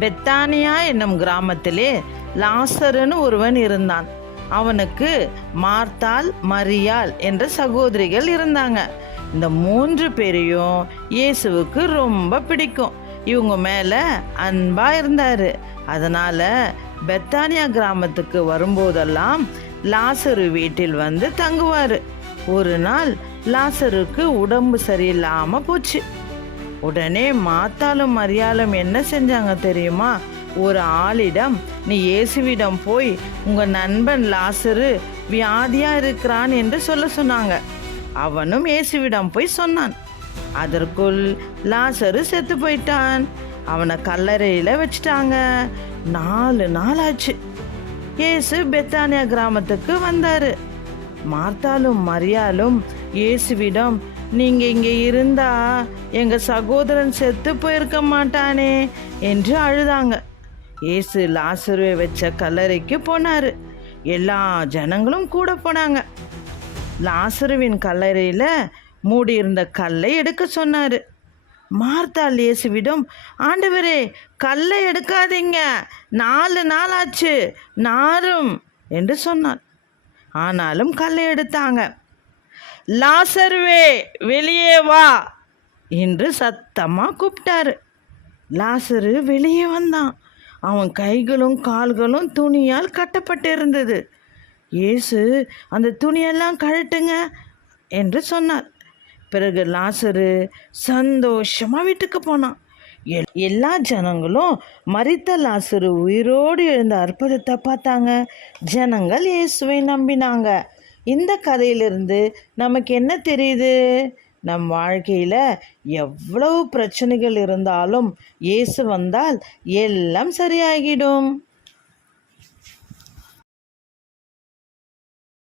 பெத்தானியா என்னும் கிராமத்திலே லாசருன்னு ஒருவன் இருந்தான். அவனுக்கு மார்த்தாள், மரியாள் என்ற சகோதரிகள் இருந்தாங்க. இந்த 3 பேரையும் இயேசுவுக்கு ரொம்ப பிடிக்கும். இவங்க மேலே அன்பாக இருந்தார். அதனால் பெத்தானியா கிராமத்துக்கு வரும்போதெல்லாம் லாசரு வீட்டில் வந்து தங்குவார். ஒரு நாள் லாசருக்கு உடம்பு சரியில்லாமல் போச்சு. உடனே மாத்தாலும் மரியாளும் என்ன செஞ்சாங்க தெரியுமா? ஒரு ஆளிடம், நீ இயேசுவிடம் போய் உங்கள் நண்பன் லாசரு வியாதியாக இருக்கிறான் என்று சொல்ல சொன்னாங்க. அவனும் இயேசுவிடம் போய் சொன்னான். அதற்குள் லாசரு செத்து போயிட்டான். அவனை கல்லறையில் வச்சுட்டாங்க. 4 நாள் ஆச்சு. இயேசு பெத்தானியா கிராமத்துக்கு வந்தார். மார்த்தாலும் மரியாளும் இயேசுவிடம், நீங்கள் இங்கே இருந்தா எங்கள் சகோதரன் செத்து போயிருக்க மாட்டானே என்று அழுதாங்க. இயேசு லாசருவை வச்ச கல்லறைக்கு போனார். எல்லா ஜனங்களும் கூட போனாங்க. லாசருவின் கல்லறையில் மூடியிருந்த கல்லை எடுக்க சொன்னார். மார்த்தாள் இயேசுவிடம், ஆண்டவரே, கல்லை எடுக்காதீங்க, 4 நாள் ஆச்சு, நாரும் என்று சொன்னான். ஆனாலும் கல்லை எடுத்தாங்க. லாசருவே, வெளியே வா என்று சத்தமாக கூப்பிட்டாரு. லாசரு வெளியே வந்தான். அவன் கைகளும் கால்களும் துணியால் கட்டப்பட்டிருந்தது. இயேசு, அந்த துணியெல்லாம் கழட்டுங்க என்று சொன்னார். பிறகு லாசரு சந்தோஷமாக வீட்டுக்கு போனான். எல்லா ஜனங்களும் மரித்த லாசரு உயிரோடு எழுந்த அற்புதத்தை பார்த்தாங்க. ஜனங்கள் இயேசுவை நம்பினாங்க. இந்த கதையிலிருந்து நமக்கு என்ன தெரியுது? நம் வாழ்க்கையில் எவ்வளவு பிரச்சனைகள் இருந்தாலும் இயேசு வந்தால் எல்லாம் சரியாகிடும்.